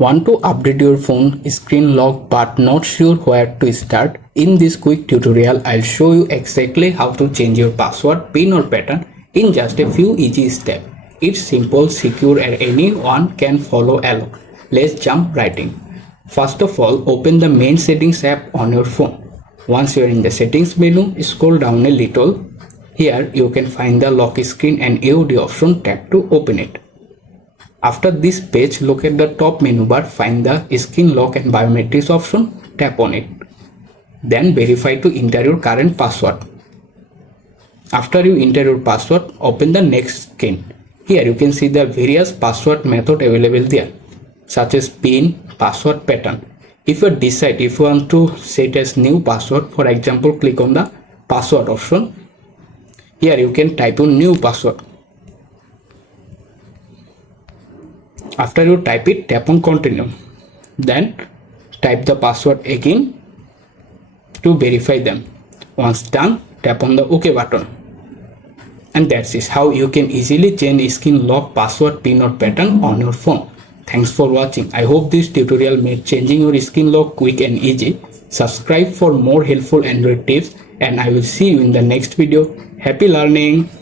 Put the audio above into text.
Want to update your phone screen lock but not sure where to start? In this quick tutorial, I'll show you exactly how to change your password, PIN or pattern in just a few easy steps. It's simple, secure and anyone can follow along. Let's jump right in. First of all, open the main settings app on your phone. Once you're in the settings menu, scroll down a little. Here you can find the lock screen and AOD option. Tap to open it. After this page, look at the top menu bar, find the screen lock and biometrics option, tap on it. Then verify to enter your current password. After you enter your password, open the next screen. Here you can see the various password method available there, such as PIN, password, pattern. If you decide if you want to set as new password, for example, click on the password option. Here you can type in new password. After you type it, tap on continue. Then type the password again to verify them. Once done, tap on the OK button. And that's it, how you can easily change screen lock, password, PIN or pattern on your phone. Thanks for watching. I hope this tutorial made changing your screen lock quick and easy. Subscribe for more helpful Android tips and I will see you in the next video. Happy learning!